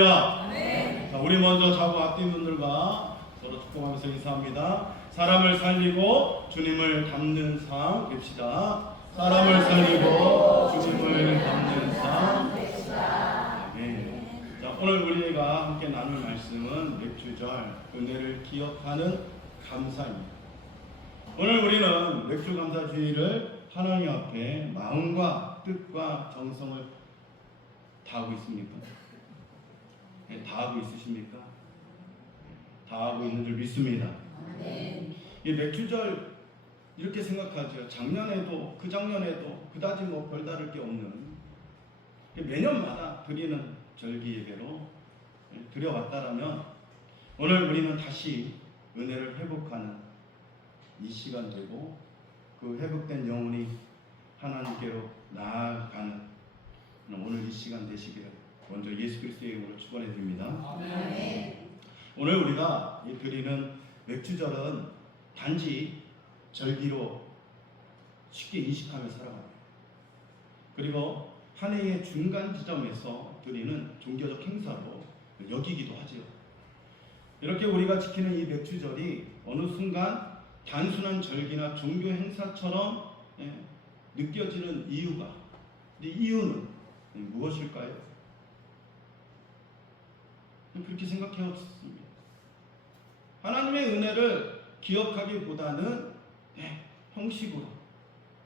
할렐루야. 자, 우리 먼저 좌우 앞뒤 분들과 서로 축복하면서 인사합니다. 사람을 살리고 주님을 닮는 삶 됩시다. 사람을 살리고 주님을 닮는 삶 됩시다. 네. 자, 오늘 우리가 함께 나눌 말씀은 맥주절 은혜를 기억하는 감사입니다. 오늘 우리는 맥주 감사주의를 하나님 앞에 마음과 뜻과 정성을 다하고 있습니까? 네, 다하고 있으십니까? 다하고 있는 줄 믿습니다. 이 맥주절 이렇게 생각하죠. 작년에도 그 작년에도 그다지 뭐 별다를 게 없는 매년마다 드리는 절기 예배로 드려왔다라면 오늘 우리는 다시 은혜를 회복하는 이 시간 되고 그 회복된 영혼이 하나님께로 나아가는 오늘 이 시간 되시기를 먼저 예수 그리스도의 이름으로 축원해 드립니다. 오늘 우리가 드리는 맥주절은 단지 절기로 쉽게 인식하며 살아갑니다. 그리고 한 해의 중간 지점에서 드리는 종교적 행사로 여기기도 하지요. 이렇게 우리가 지키는 이 맥주절이 어느 순간 단순한 절기나 종교 행사처럼 느껴지는 이유가, 이 이유는 무엇일까요? 그렇게 생각해왔습니다. 하나님의 은혜를 기억하기보다는 형식으로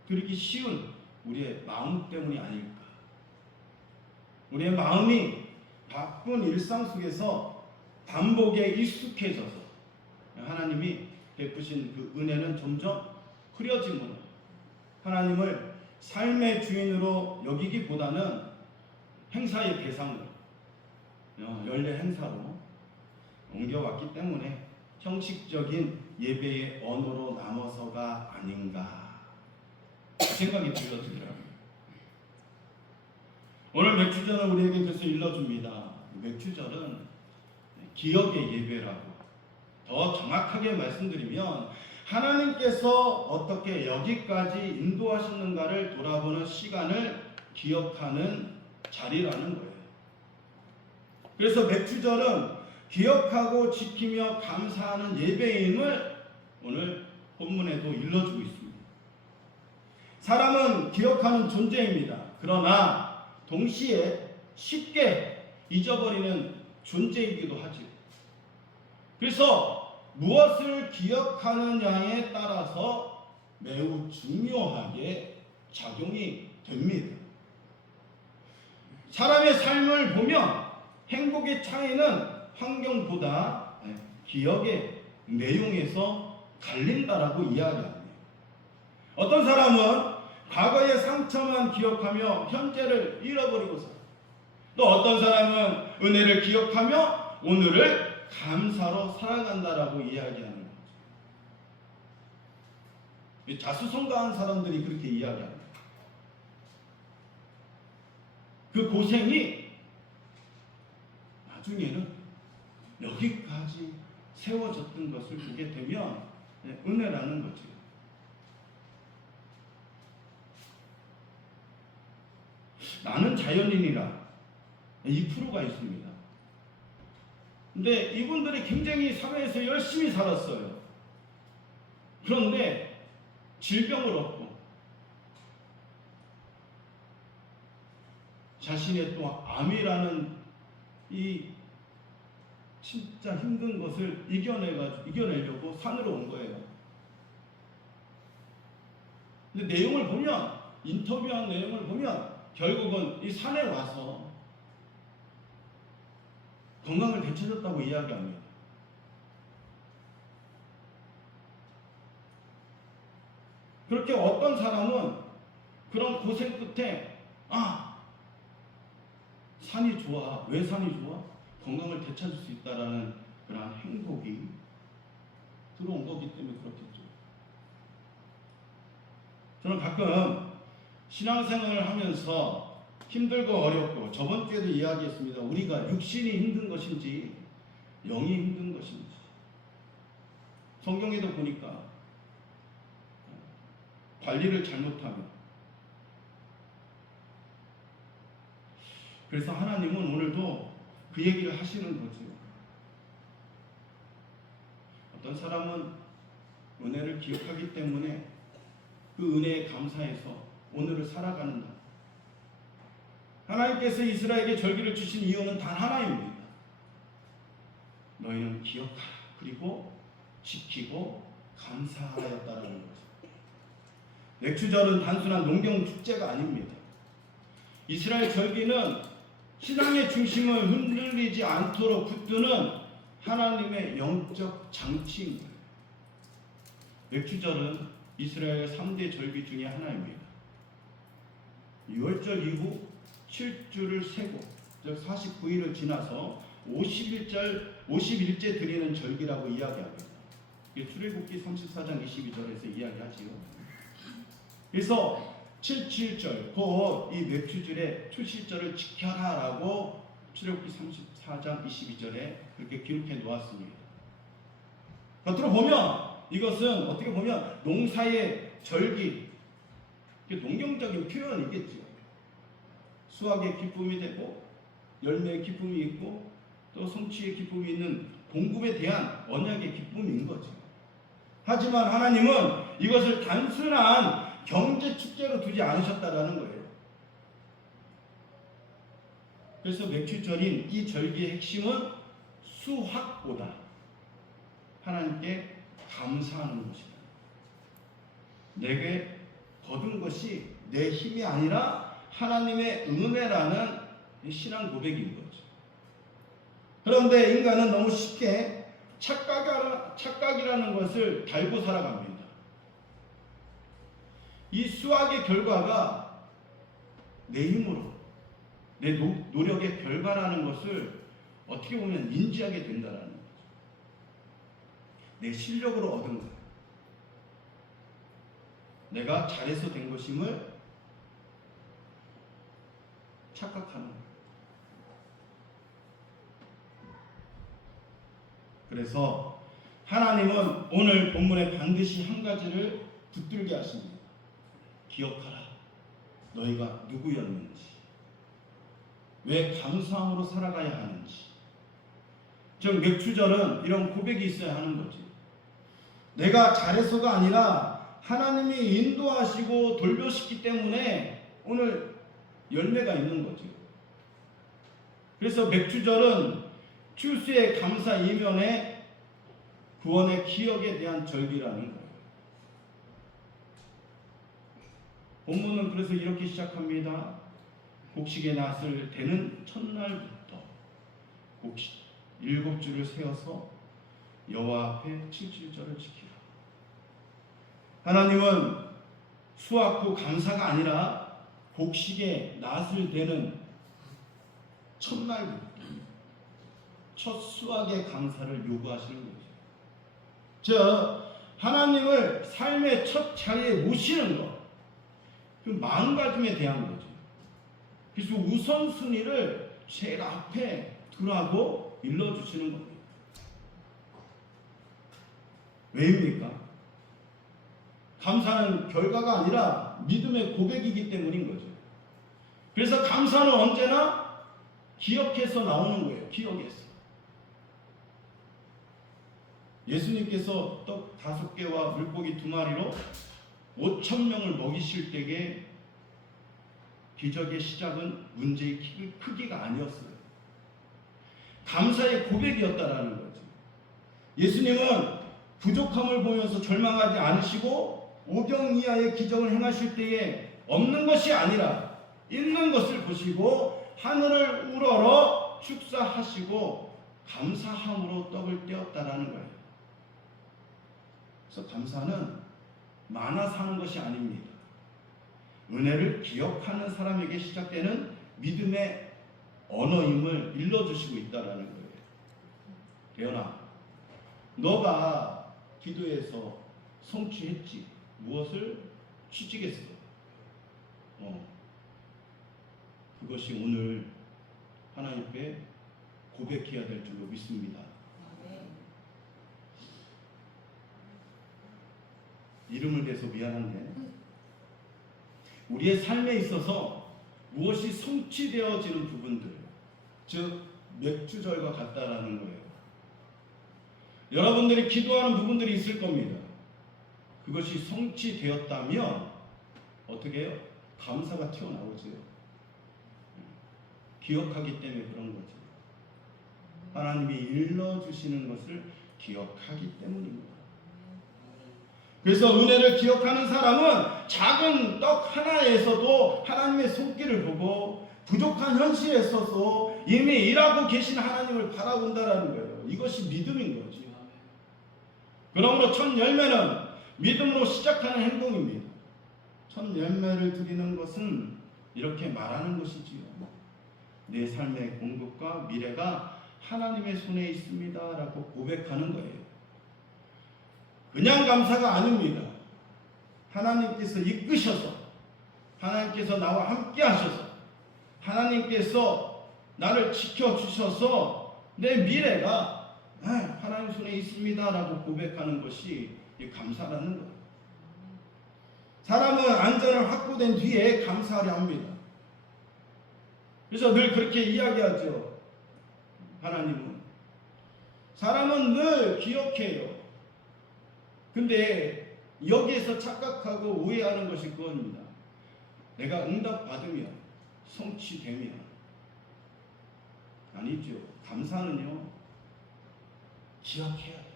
드리기 쉬운 우리의 마음 때문이 아닐까. 우리의 마음이 바쁜 일상 속에서 반복에 익숙해져서 하나님이 베푸신 그 은혜는 점점 흐려짐으로 하나님을 삶의 주인으로 여기기보다는 행사의 대상으로 연례 행사로 옮겨왔기 때문에 형식적인 예배의 언어로 남아서가 아닌가 생각이 들더라고요. 오늘 맥주절은 우리에게 그래서 일러줍니다. 맥주절은 기억의 예배라고. 더 정확하게 말씀드리면 하나님께서 어떻게 여기까지 인도하시는가를 돌아보는 시간을 기억하는 자리라는 거예요. 그래서 맥주절은 기억하고 지키며 감사하는 예배임을 오늘 본문에도 일러주고 있습니다. 사람은 기억하는 존재입니다. 그러나 동시에 쉽게 잊어버리는 존재이기도 하죠. 그래서 무엇을 기억하느냐에 따라서 매우 중요하게 작용이 됩니다. 사람의 삶을 보면 행복의 차이는 환경보다 기억의 내용에서 갈린다라고 이야기합니다. 어떤 사람은 과거의 상처만 기억하며 현재를 잃어버리고 살아요. 또 어떤 사람은 은혜를 기억하며 오늘을 감사로 살아간다라고 이야기하는 거죠. 자수성가한 사람들이 그렇게 이야기합니다. 그 고생이 나중에는 여기까지 세워졌던 것을 보게 되면 은혜라는 거죠. 나는 자연인이라 2%가 있습니다. 근데 이분들이 굉장히 사회에서 열심히 살았어요. 그런데 질병을 얻고 자신의 또 암이라는 이 진짜 힘든 것을 이겨내려고 산으로 온 거예요. 근데 내용을 보면, 인터뷰한 내용을 보면 결국은 이 산에 와서 건강을 되찾았다고 이야기합니다. 그렇게 어떤 사람은 그런 고생 끝에 산이 좋아. 왜 산이 좋아? 건강을 되찾을 수 있다라는 그런 행복이 들어온 거기 때문에 그렇겠죠. 저는 가끔 신앙생활을 하면서 힘들고 어렵고, 저번 주에도 이야기했습니다. 우리가 육신이 힘든 것인지 영이 힘든 것인지. 성경에도 보니까 관리를 잘못하면, 그래서 하나님은 오늘도 그 얘기를 하시는 거죠. 어떤 사람은 은혜를 기억하기 때문에 그 은혜에 감사해서 오늘을 살아가는다. 하나님께서 이스라엘에게 절기를 주신 이유는 단 하나입니다. 너희는 기억하라. 그리고 지키고 감사하였다라는 거죠. 맥주절은 단순한 농경 축제가 아닙니다. 이스라엘 절기는 신앙의 중심을 흔들리지 않도록 붙드는 하나님의 영적 장치인 거예요. 맥주절은 이스라엘 3대 절기 중에 하나입니다. 6월절 이후 7주를 세고 즉 49일을 지나서 50일째 드리는 절기라고 이야기합니다. 이게 출애굽기 34장 22절에서 이야기하지요. 그래서 77절 곧 이 맥주절의 출시절을 지켜라라고 출애굽기 34장 22절에 그렇게 기록해 놓았습니다. 겉으로 보면 이것은 어떻게 보면 농사의 절기, 농경적인 표현이겠죠. 수확의 기쁨이 되고 열매의 기쁨이 있고 또 성취의 기쁨이 있는 공급에 대한 언약의 기쁨인 거죠. 하지만 하나님은 이것을 단순한 경제 축제로 두지 않으셨다라는 거예요. 그래서 맥주절인 이 절기의 핵심은 수확보다 하나님께 감사하는 것이다. 내게 거둔 것이 내 힘이 아니라 하나님의 은혜라는 신앙 고백인 거죠. 그런데 인간은 너무 쉽게 착각이라는 것을 달고 살아갑니다. 이 수학의 결과가 내 힘으로, 내 노력의 결과라는 것을 어떻게 보면 인지하게 된다는 거죠. 내 실력으로 얻은 거예요. 내가 잘해서 된 것임을 착각하는 거예요. 그래서 하나님은 오늘 본문에 반드시 한 가지를 붙들게 하십니다. 기억하라. 너희가 누구였는지, 왜 감사함으로 살아가야 하는지. 즉 맥주절은 이런 고백이 있어야 하는 거지. 내가 잘해서가 아니라 하나님이 인도하시고 돌보시기 때문에 오늘 열매가 있는 거죠. 그래서 맥주절은 추수의 감사 이면에 구원의 기억에 대한 절기라는 거예요. 본문은 그래서 이렇게 시작합니다. 곡식의 낫을 대는 첫날부터 7주를 세어서 여호와 앞에 77절을 지키라. 하나님은 수확 후 감사가 아니라 곡식의 낫을 대는 첫날부터 첫 수확의 감사를 요구하시는 거죠. 즉 하나님을 삶의 첫 자리에 모시는 것, 그 마음가짐에 대한 거죠. 그래서 우선순위를 제일 앞에 두라고 일러주시는 겁니다. 왜입니까? 감사는 결과가 아니라 믿음의 고백이기 때문인 거죠. 그래서 감사는 언제나 기억해서 나오는 거예요. 기억해서. 예수님께서 떡 5개와 물고기 2마리로 5,000명을 먹이실 때에 기적의 시작은 문제의 크기가 아니었어요. 감사의 고백이었다라는 거죠. 예수님은 부족함을 보면서 절망하지 않으시고 오병 이하의 기적을 행하실 때에 없는 것이 아니라 있는 것을 보시고 하늘을 우러러 축사하시고 감사함으로 떡을 떼었다라는 거예요. 그래서 감사는 많아서 하는 것이 아닙니다. 은혜를 기억하는 사람에게 시작되는 믿음의 언어임을 일러주시고 있다라는 거예요. 대현아, 너가 기도해서 성취했지. 무엇을? 취직했어. 그것이 오늘 하나님께 고백해야 될 줄로 믿습니다. 이름을 대서 미안한데 우리의 삶에 있어서 무엇이 성취되어지는 부분들, 즉 맥주절과 같다라는 거예요. 여러분들이 기도하는 부분들이 있을 겁니다. 그것이 성취되었다면 어떻게 해요? 감사가 튀어나오죠. 기억하기 때문에 그런 거죠. 하나님이 일러주시는 것을 기억하기 때문입니다. 그래서 은혜를 기억하는 사람은 작은 떡 하나에서도 하나님의 손길을 보고 부족한 현실에 있어서 이미 일하고 계신 하나님을 바라본다라는 거예요. 이것이 믿음인 거죠. 그러므로 첫 열매는 믿음으로 시작하는 행동입니다. 첫 열매를 드리는 것은 이렇게 말하는 것이지요. 내 삶의 공급과 미래가 하나님의 손에 있습니다 라고 고백하는 거예요. 그냥 감사가 아닙니다. 하나님께서 이끄셔서, 하나님께서 나와 함께 하셔서, 하나님께서 나를 지켜주셔서 내 미래가 하나님 손에 있습니다 라고 고백하는 것이 감사라는 거예요. 사람은 안전을 확보된 뒤에 감사하려 합니다. 그래서 늘 그렇게 이야기하죠. 하나님은 사람은 늘 기억해요. 근데 여기에서 착각하고 오해하는 것이 그겁니다. 내가 응답받으면, 성취되면. 아니죠. 감사는요, 기억해야 돼요.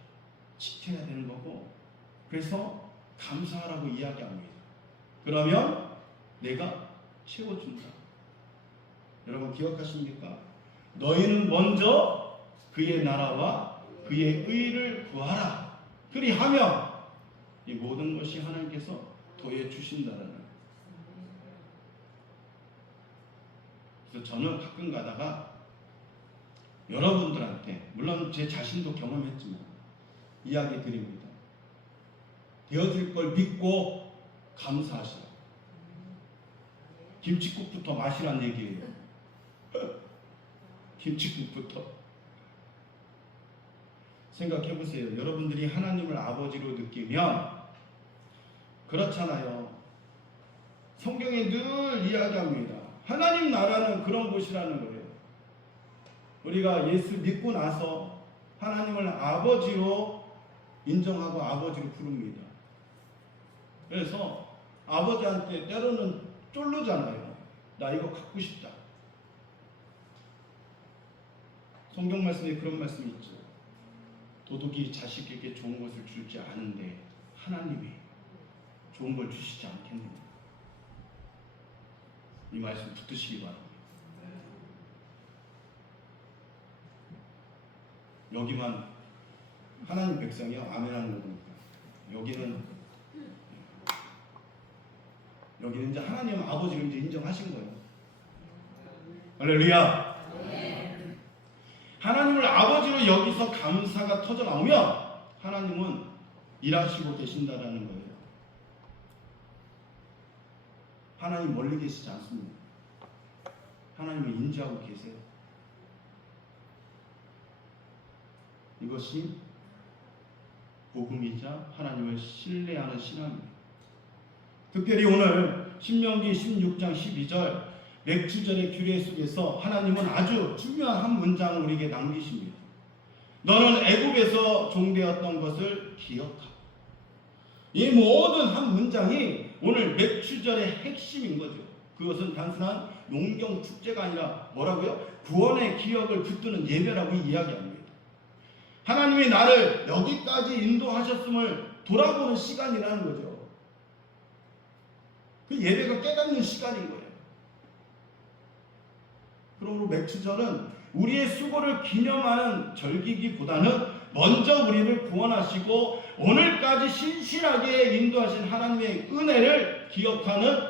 지켜야 되는 거고, 그래서 감사하라고 이야기합니다. 그러면 내가 채워준다. 여러분 기억하십니까? 너희는 먼저 그의 나라와 그의 의를 구하라. 그리하면 이 모든 것이 하나님께서 더해 주신다는 거예요. 그래서 저는 가끔 가다가 여러분들한테, 물론 제 자신도 경험했지만 이야기 드립니다. 되어질 걸 믿고 감사하시라. 김치국부터 마시란 얘기예요. 김치국부터. 생각해 보세요. 여러분들이 하나님을 아버지로 느끼면, 그렇잖아요. 성경에 늘 이야기합니다. 하나님 나라는 그런 곳이라는 거예요. 우리가 예수 믿고 나서 하나님을 아버지로 인정하고 아버지로 부릅니다. 그래서 아버지한테 때로는 쫄르잖아요. 나 이거 갖고 싶다. 성경 말씀에 그런 말씀이 있죠. 도둑이 자식에게 좋은 것을 줄지 않은데 하나님이 좋은 걸 주시지 않겠느냐. 이 말씀 붙드시기 바랍니다. 여기만 하나님 백성이요, 아멘 하는 거니까. 여기는 이제 하나님 아버지를 이제 인정하신 거예요. 할렐루야. 하나님을 아버지로 여기서 감사가 터져 나오면 하나님은 일하시고 계신다라는 거예요. 하나님 멀리 계시지 않습니다. 하나님을 인지하고 계세요. 이것이 복음이자 하나님을 신뢰하는 신앙입니다. 특별히 오늘 신명기 16장 12절 맥주절의 규례 속에서 하나님은 아주 중요한 한 문장을 우리에게 남기십니다. 너는 애굽에서 종되었던 것을 기억하고. 이 모든 한 문장이 오늘 맥주절의 핵심인 거죠. 그것은 단순한 농경 축제가 아니라 뭐라고요? 구원의 기억을 붙드는 예배라고 이야기합니다. 하나님이 나를 여기까지 인도하셨음을 돌아보는 시간이라는 거죠. 그 예배가 깨닫는 시간인 거예요. 그러므로 맥주절은 우리의 수고를 기념하는 절기기보다는 먼저 우리를 구원하시고 오늘까지 신실하게 인도하신 하나님의 은혜를 기억하는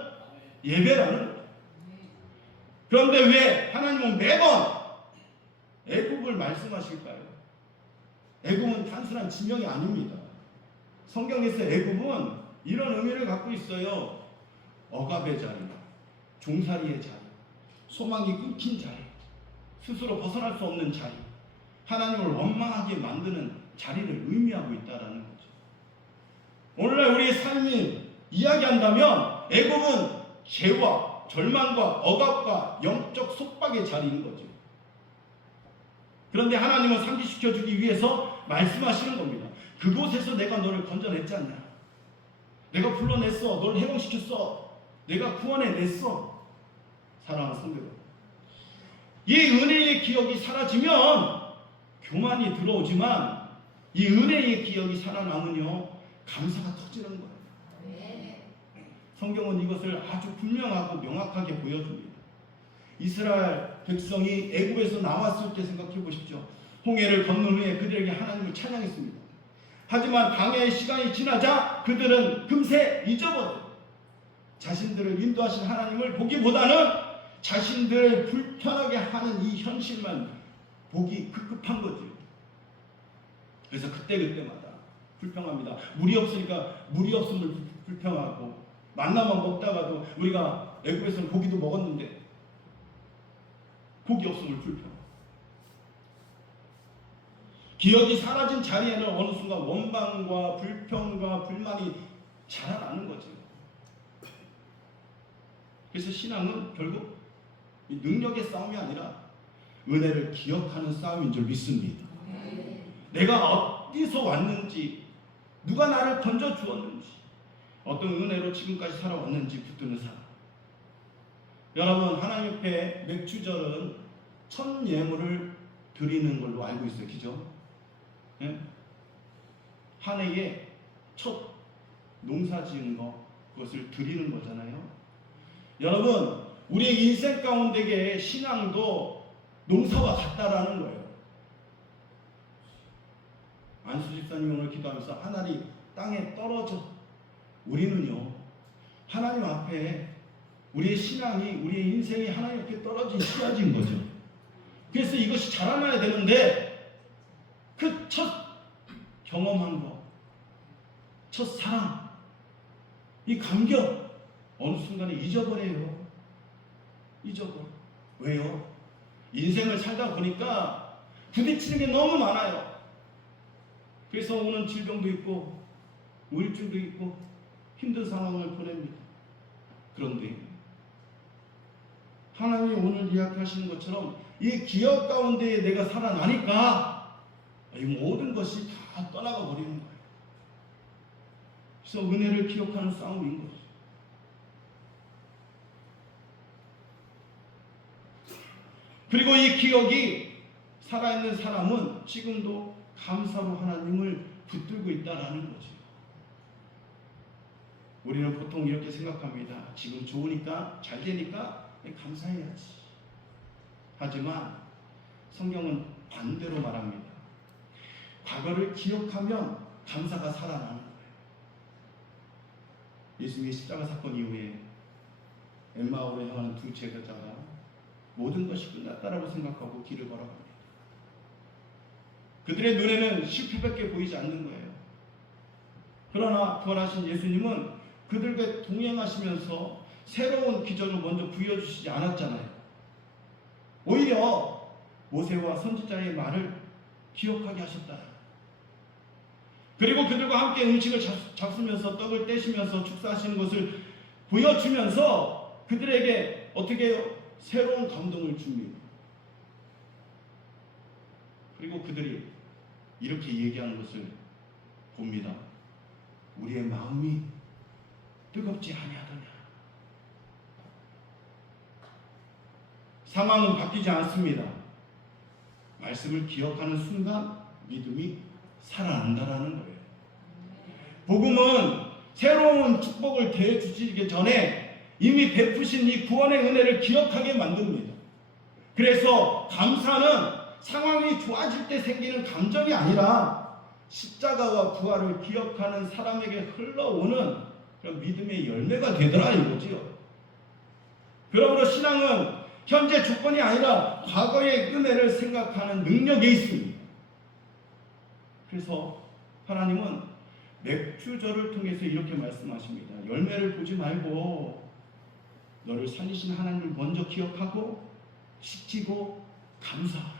예배라는 거예요. 그런데 왜 하나님은 매번 애굽을 말씀하실까요? 애굽은 단순한 지명이 아닙니다. 성경에서 애굽은 이런 의미를 갖고 있어요. 억압의 자리, 종살이의 자리, 소망이 끊긴 자리, 스스로 벗어날 수 없는 자리, 하나님을 원망하게 만드는 자리를 의미하고 있다는 거죠. 오늘날 우리의 삶이 이야기한다면 애굽은 죄와 절망과 억압과 영적 속박의 자리인 거죠. 그런데 하나님은 상기시켜주기 위해서 말씀하시는 겁니다. 그곳에서 내가 너를 건져냈지 않냐. 내가 불러냈어. 너를 해방시켰어. 내가 구원해냈어. 사랑하는 성도들, 이 은혜의 기억이 사라지면 교만이 들어오지만 이 은혜의 기억이 살아남으며 감사가 터지는 거예요. 성경은 이것을 아주 분명하고 명확하게 보여줍니다. 이스라엘 백성이 애굽에서 나왔을 때 생각해 보십시오. 홍해를 건넌 후에 그들에게 하나님을 찬양했습니다. 하지만 광야의 시간이 지나자 그들은 금세 잊어버려요. 자신들을 인도하신 하나님을 보기보다는 자신들을 불편하게 하는 이 현실만 보기 급급한 거죠. 그래서 그때마다 불평합니다. 물이 없으니까 물이 없음을 불평하고, 만나만 먹다가도 우리가 애굽에서는 고기도 먹었는데 고기 없음을 불평하고, 기억이 사라진 자리에는 어느 순간 원망과 불평과 불만이 자라나는 거죠. 그래서 신앙은 결국 능력의 싸움이 아니라 은혜를 기억하는 싸움인 줄 믿습니다. 내가 어디서 왔는지, 누가 나를 건져 주었는지, 어떤 은혜로 지금까지 살아왔는지 붙드는 사람. 여러분, 하나님 옆에 맥주절은 첫 예물을 드리는 걸로 알고 있어요. 그죠? 예? 한 해에 첫 농사 지은 거, 그것을 드리는 거잖아요. 여러분, 우리의 인생 가운데의 신앙도 농사와 같다라는 거예요. 안수 집사님이 오늘 기도하면서 하늘이 땅에 떨어져. 우리는요, 하나님 앞에 우리의 신앙이, 우리의 인생이 하나님 앞에 떨어진 씨앗인 거죠. 그래서 이것이 자라나야 되는데 그 첫 경험한 거, 첫 사랑, 이 감격 어느 순간에 잊어버려요. 왜요? 인생을 살다 보니까 부딪히는 게 너무 많아요. 그래서 오는 질병도 있고 우울증도 있고 힘든 상황을 보냅니다. 그런데 하나님이 오늘 이야기하시는 것처럼 이 기억 가운데에 내가 살아나니까 이 모든 것이 다 떠나가 버리는 거예요. 그래서 은혜를 기억하는 싸움인 거죠. 그리고 이 기억이 살아있는 사람은 지금도 감사로 하나님을 붙들고 있다라는 거죠. 우리는 보통 이렇게 생각합니다. 지금 좋으니까, 잘 되니까 감사해야지. 하지만 성경은 반대로 말합니다. 과거를 기억하면 감사가 살아나는 거예요. 예수님의 십자가 사건 이후에 엠마오로 향하는 두 제자가 모든 것이 끝났다라고 생각하고 길을 걸어갑니다. 그들의 눈에는 실패밖에 보이지 않는 거예요. 그러나 부활하신 예수님은 그들과 동행하시면서 새로운 기적을 먼저 부여주시지 않았잖아요. 오히려 모세와 선지자의 말을 기억하게 하셨다. 그리고 그들과 함께 음식을 잡수면서 떡을 떼시면서 축사하시는 것을 보여주면서 그들에게 어떻게 해요? 새로운 감동을 줍니다. 그리고 그들이 이렇게 얘기하는 것을 봅니다. 우리의 마음이 뜨겁지 아니하더냐. 상황은 바뀌지 않습니다. 말씀을 기억하는 순간 믿음이 살아난다라는 거예요. 복음은 새로운 축복을 대주시기 전에 이미 베푸신 이 구원의 은혜를 기억하게 만듭니다. 그래서 감사는 상황이 좋아질 때 생기는 감정이 아니라 십자가와 부활을 기억하는 사람에게 흘러오는 그런 믿음의 열매가 되더라 이거지요. 그러므로 신앙은 현재 조건이 아니라 과거의 은혜를 생각하는 능력에 있습니다. 그래서 하나님은 맥주절을 통해서 이렇게 말씀하십니다. 열매를 보지 말고 너를 살리신 하나님을 먼저 기억하고 지키고 감사하라.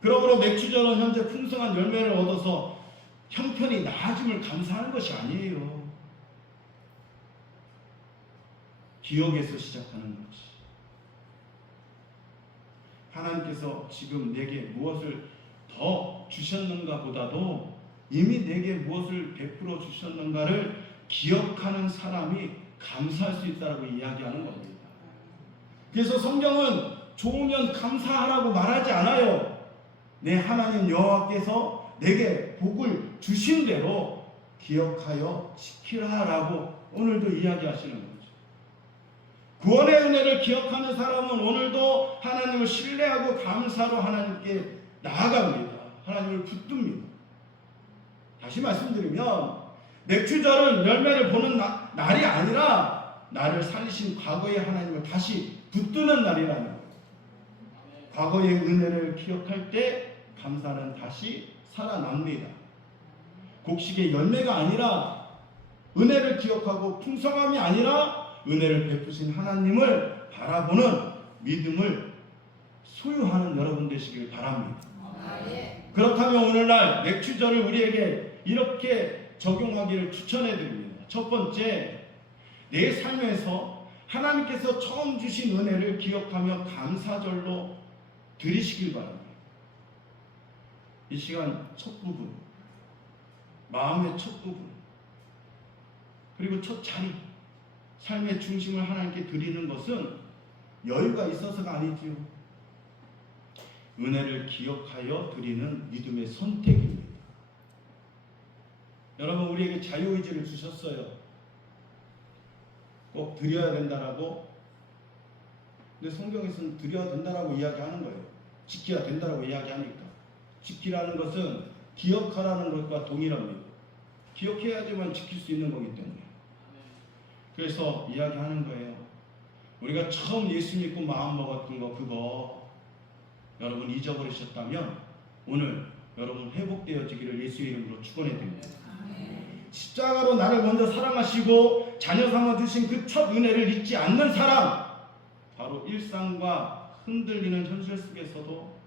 그러므로 맥주절은 현재 풍성한 열매를 얻어서 형편이 나아짐을 감사하는 것이 아니에요. 기억에서 시작하는 것이. 하나님께서 지금 내게 무엇을 더 주셨는가 보다도 이미 내게 무엇을 베풀어 주셨는가를 기억하는 사람이 감사할 수 있다고 이야기하는 겁니다. 그래서 성경은 좋으면 감사하라고 말하지 않아요. 내 하나님 여호와께서 내게 복을 주신 대로 기억하여 지키라라고 오늘도 이야기하시는 거죠. 구원의 은혜를 기억하는 사람은 오늘도 하나님을 신뢰하고 감사로 하나님께 나아갑니다. 하나님을 붙듭니다. 다시 말씀드리면 맥주절은 열매를 보는 날이 아니라 나를 살리신 과거의 하나님을 다시 붙드는 날이라는 거예요. 과거의 은혜를 기억할 때 감사는 다시 살아납니다. 곡식의 열매가 아니라 은혜를 기억하고 풍성함이 아니라 은혜를 베푸신 하나님을 바라보는 믿음을 소유하는 여러분 되시길 바랍니다. 그렇다면 오늘날 맥주절을 우리에게 이렇게 적용하기를 추천해 드립니다. 첫 번째, 내 삶에서 하나님께서 처음 주신 은혜를 기억하며 감사절로 드리시길 바랍니다. 이 시간 첫 부분, 마음의 첫 부분, 그리고 첫 자리, 삶의 중심을 하나님께 드리는 것은 여유가 있어서가 아니지요. 은혜를 기억하여 드리는 믿음의 선택입니다. 여러분, 우리에게 자유의지를 주셨어요. 꼭 드려야 된다라고. 근데 성경에서는 드려야 된다라고 이야기하는 거예요. 지켜야 된다라고 이야기하니까. 지키라는 것은 기억하라는 것과 동일합니다. 기억해야지만 지킬 수 있는 거기 때문에. 그래서 이야기하는 거예요. 우리가 처음 예수 믿고 마음 먹었던 거, 그거 여러분 잊어버리셨다면 오늘 여러분 회복되어지기를 예수의 이름으로 축원해 드립니다. 십자가로 나를 먼저 사랑하시고 자녀 삼아 주신 그 첫 은혜를 잊지 않는 사람, 바로 일상과 흔들리는 현실 속에서도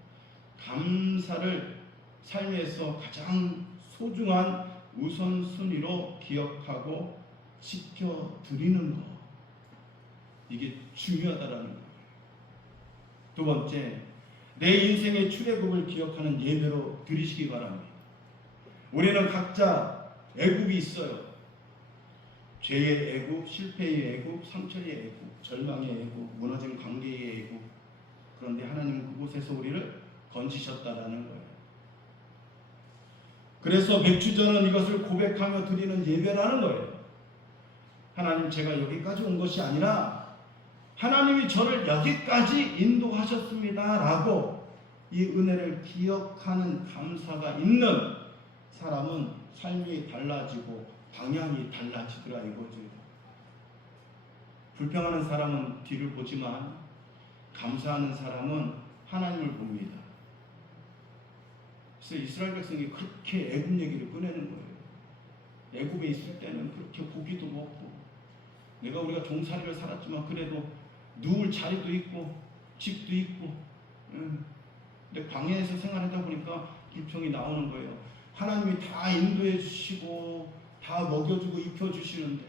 감사를 삶에서 가장 소중한 우선순위로 기억하고 지켜드리는 것, 이게 중요하다라는 거예요. 두 번째, 내 인생의 출애굽을 기억하는 예배로 드리시기 바랍니다. 우리는 각자 애굽이 있어요. 죄의 애굽, 실패의 애굽, 상처의 애굽, 절망의 애굽, 무너진 관계의 애굽. 그런데 하나님은 그곳에서 우리를 건지셨다라는 거예요. 그래서 맥주전은 이것을 고백하며 드리는 예배라는 거예요. 하나님, 제가 여기까지 온 것이 아니라 하나님이 저를 여기까지 인도하셨습니다 라고 이 은혜를 기억하는 감사가 있는 사람은 삶이 달라지고 방향이 달라지더라 이거지. 불평하는 사람은 뒤를 보지만 감사하는 사람은 하나님을 봅니다. 그래서 이스라엘 백성이 그렇게 애굽 얘기를 꺼내는 거예요. 애굽에 있을 때는 그렇게 고기도 먹고 우리가 종살이를 살았지만 그래도 누울 자리도 있고 집도 있고, 근데 광야에서 생활하다 보니까 불평이 나오는 거예요. 하나님이 다 인도해 주시고 다 먹여주고 입혀주시는데,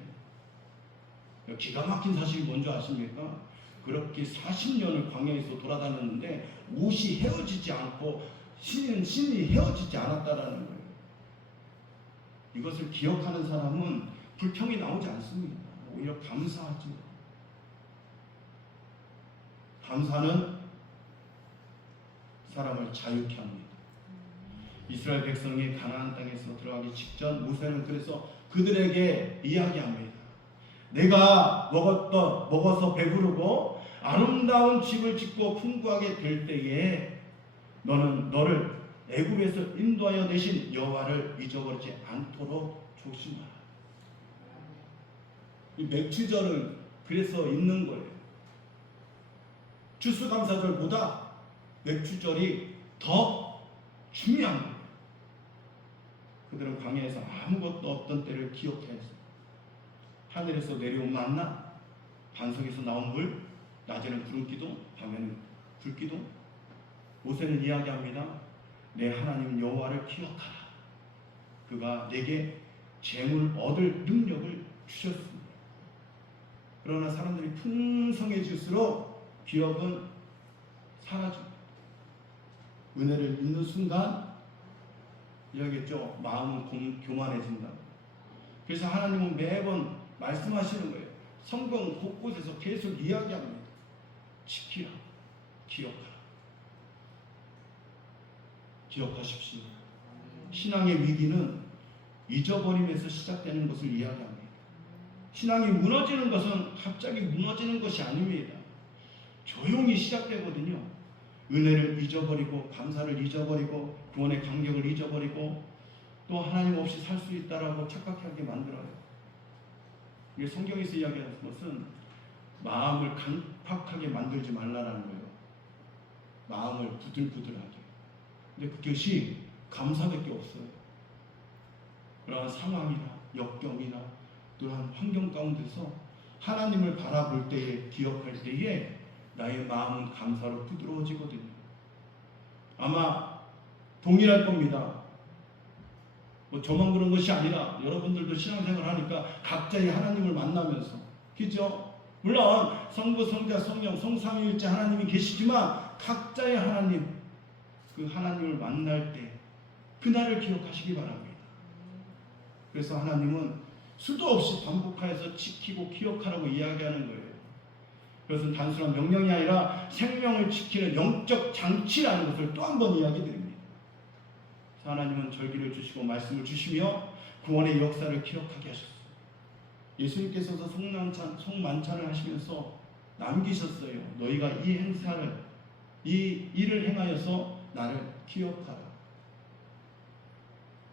기가 막힌 사실이 뭔지 아십니까? 그렇게 40년을 광야에서 돌아다녔는데 옷이 헤어지지 않고 신이 헤어지지 않았다라는 거예요. 이것을 기억하는 사람은 불평이 나오지 않습니다. 오히려 감사하죠. 감사는 사람을 자유케 합니다. 이스라엘 백성이 가나안 땅에서 들어가기 직전 모세는 그래서 그들에게 이야기합니다. 내가 먹어서 배부르고 아름다운 집을 짓고 풍부하게 될 때에 너는 너를 애굽에서 인도하여 내신 여호와를 잊어버리지 않도록 조심하라. 이 맥주절은 그래서 있는 거예요. 추수감사절보다 맥주절이 더 중요한 거예요. 그들은 광야에서 아무것도 없던 때를 기억해서 하늘에서 내려온 만나, 반석에서 나온 물, 낮에는 구름기둥, 밤에는 불기둥. 모세는 이야기합니다. 내 하나님 여호와를 기억하라. 그가 내게 재물 얻을 능력을 주셨습니다. 그러나 사람들이 풍성해질수록 기억은 사라집니다. 은혜를 믿는 순간 이야기했죠. 마음은 교만해진다. 그래서 하나님은 매번 말씀하시는 거예요. 성경 곳곳에서 계속 이야기합니다. 지키라, 기억하라. 기억하십시오. 신앙의 위기는 잊어버림에서 시작되는 것을 이야기합니다. 신앙이 무너지는 것은 갑자기 무너지는 것이 아닙니다. 조용히 시작되거든요. 은혜를 잊어버리고, 감사를 잊어버리고, 구원의 감격을 잊어버리고, 또 하나님 없이 살 수 있다라고 착각하게 만들어요. 이게 성경에서 이야기하는 것은 마음을 강팍하게 만들지 말라는 거예요. 마음을 부들부들하게. 근데 그것이 감사밖에 없어요. 그러한 상황이나 역경이나 또한 환경 가운데서 하나님을 바라볼 때에, 기억할 때에 나의 마음은 감사로 부드러워지거든요. 아마 동일할 겁니다. 뭐 저만 그런 것이 아니라 여러분들도 신앙생활 하니까 각자의 하나님을 만나면서, 그죠? 물론 성부, 성자, 성령, 성삼위일체 하나님이 계시지만 각자의 하나님, 그 하나님을 만날 때 그날을 기억하시기 바랍니다. 그래서 하나님은 수도 없이 반복하여서 지키고 기억하라고 이야기하는 거예요. 그것은 단순한 명령이 아니라 생명을 지키는 영적 장치라는 것을 또 한 번 이야기 드립니다. 하나님은 절기를 주시고 말씀을 주시며 구원의 역사를 기억하게 하셨어요. 예수님께서도 성만찬을 하시면서 남기셨어요. 너희가 이 행사를, 이 일을 행하여서 나를 기억하라.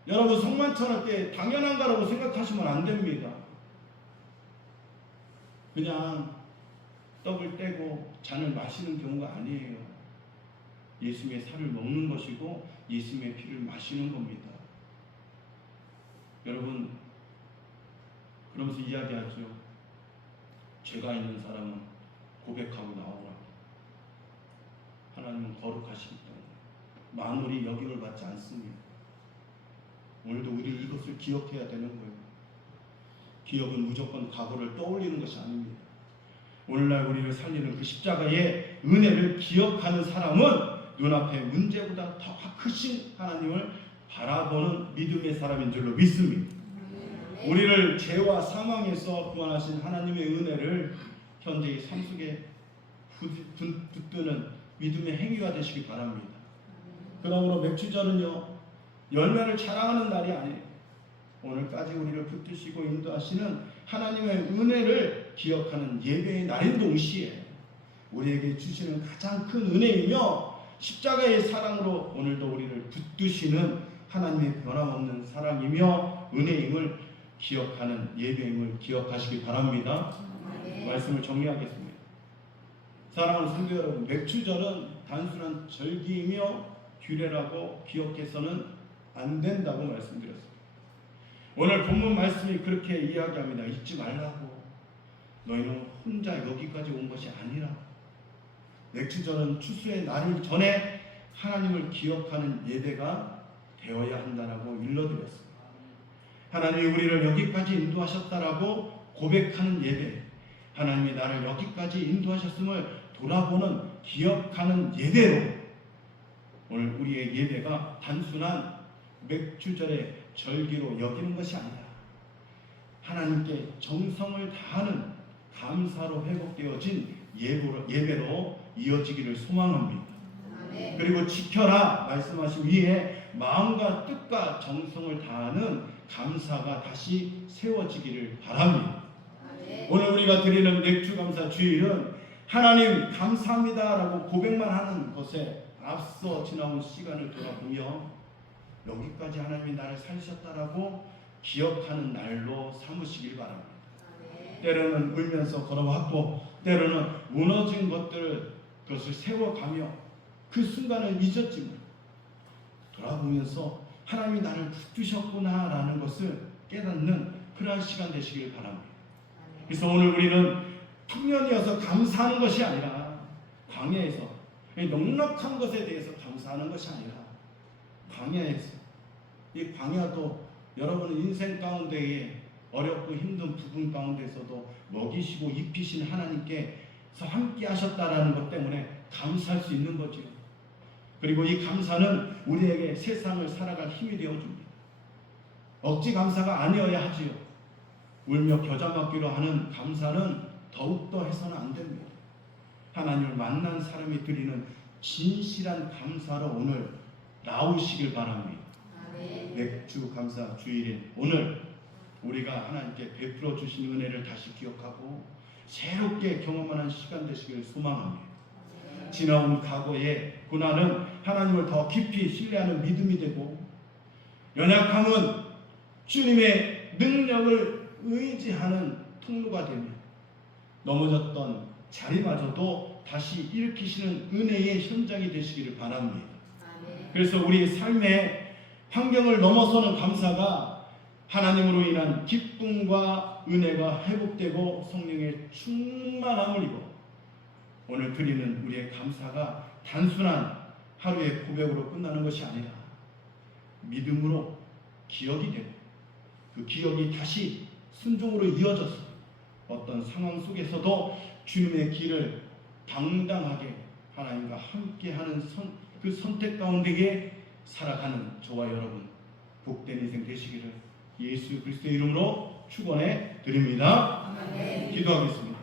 여러분, 성만찬할 때 당연한 거라고 생각하시면 안 됩니다. 그냥 떡을 떼고 잔을 마시는 경우가 아니에요. 예수님의 살을 먹는 것이고 예수님의 피를 마시는 겁니다. 여러분, 그러면서 이야기하죠. 죄가 있는 사람은 고백하고 나오라. 하나님은 거룩하시기 때문에 만물이 역임을 받지 않습니다. 오늘도 우리 이것을 기억해야 되는 거예요. 기억은 무조건 과거를 떠올리는 것이 아닙니다. 오늘날 우리를 살리는 그 십자가의 은혜를 기억하는 사람은 눈앞의 문제보다 더 크신 하나님을 바라보는 믿음의 사람인 줄로 믿습니다. 우리를 죄와 사망에서 구원하신 하나님의 은혜를 현재의 삶 속에 붙드는 믿음의 행위가 되시기 바랍니다. 그러므로 맥주절은요, 열매를 자랑하는 날이 아니에요. 오늘까지 우리를 붙드시고 인도하시는 하나님의 은혜를 기억하는 예배의 날인 동시에 우리에게 주시는 가장 큰 은혜이며 십자가의 사랑으로 오늘도 우리를 붙드시는 하나님의 변함없는 사랑이며 은혜임을 기억하는 예배임을 기억하시기 바랍니다. 말씀을 정리하겠습니다. 사랑하는 성도 여러분, 맥주절은 단순한 절기이며 규례라고 기억해서는 안 된다고 말씀드렸습니다. 오늘 본문 말씀이 그렇게 이야기합니다. 잊지 말라고. 너희는 혼자 여기까지 온 것이 아니라 맥주절은 추수의 날을 전에 하나님을 기억하는 예배가 되어야 한다라고 일러드렸습니다. 하나님이 우리를 여기까지 인도하셨다라고 고백하는 예배, 하나님이 나를 여기까지 인도하셨음을 돌아보는, 기억하는 예배로 오늘 우리의 예배가 단순한 맥주절의 절기로 여기는 것이 아니라 하나님께 정성을 다하는 감사로 회복되어진 예배로 이어지기를 소망합니다. 그리고 지켜라 말씀하신 위에 마음과 뜻과 정성을 다하는 감사가 다시 세워지기를 바랍니다. 오늘 우리가 드리는 맥주감사 주일은 하나님 감사합니다라고 고백만 하는 것에 앞서 지나온 시간을 돌아보며 여기까지 하나님이 나를 살리셨다라고 기억하는 날로 삼으시길 바랍니다. 때로는 울면서 걸어왔고 때로는 무너진 그것을 세워가며 그 순간을 잊었지만 돌아보면서 하나님이 나를 붙드셨구나라는 것을 깨닫는 그러한 시간 되시길 바랍니다. 그래서 오늘 우리는 풍년이어서 감사하는 것이 아니라 광야에서 넉넉한 것에 대해서 감사하는 것이 아니라 광야에서, 이 광야도 여러분의 인생 가운데에 어렵고 힘든 부분 가운데서도 먹이시고 입히신 하나님께서 함께 하셨다라는 것 때문에 감사할 수 있는 거죠. 그리고 이 감사는 우리에게 세상을 살아갈 힘이 되어줍니다. 억지 감사가 아니어야 하지요. 울며 겨자 먹기로 하는 감사는 더욱더 해서는 안 됩니다. 하나님을 만난 사람이 드리는 진실한 감사로 오늘 나오시길 바랍니다. 맥주 감사 주일인 오늘 우리가 하나님께 베풀어 주신 은혜를 다시 기억하고 새롭게 경험하는 시간 되시길 소망합니다. 지나온 과거의 고난은 하나님을 더 깊이 신뢰하는 믿음이 되고, 연약함은 주님의 능력을 의지하는 통로가 되며, 넘어졌던 자리마저도 다시 일으키시는 은혜의 현장이 되시기를 바랍니다. 그래서 우리 삶의 환경을 넘어서는 감사가 하나님으로 인한 기쁨과 은혜가 회복되고 성령의 충만함을 입어 오늘 드리는 우리의 감사가 단순한 하루의 고백으로 끝나는 것이 아니라 믿음으로 기억이 되고, 그 기억이 다시 순종으로 이어져서 어떤 상황 속에서도 주님의 길을 당당하게 하나님과 함께하는 그 선택 가운데에 살아가는 저와 여러분 복된 인생 되시기를 예수 그리스도의 이름으로 축원해 드립니다. 기도하겠습니다.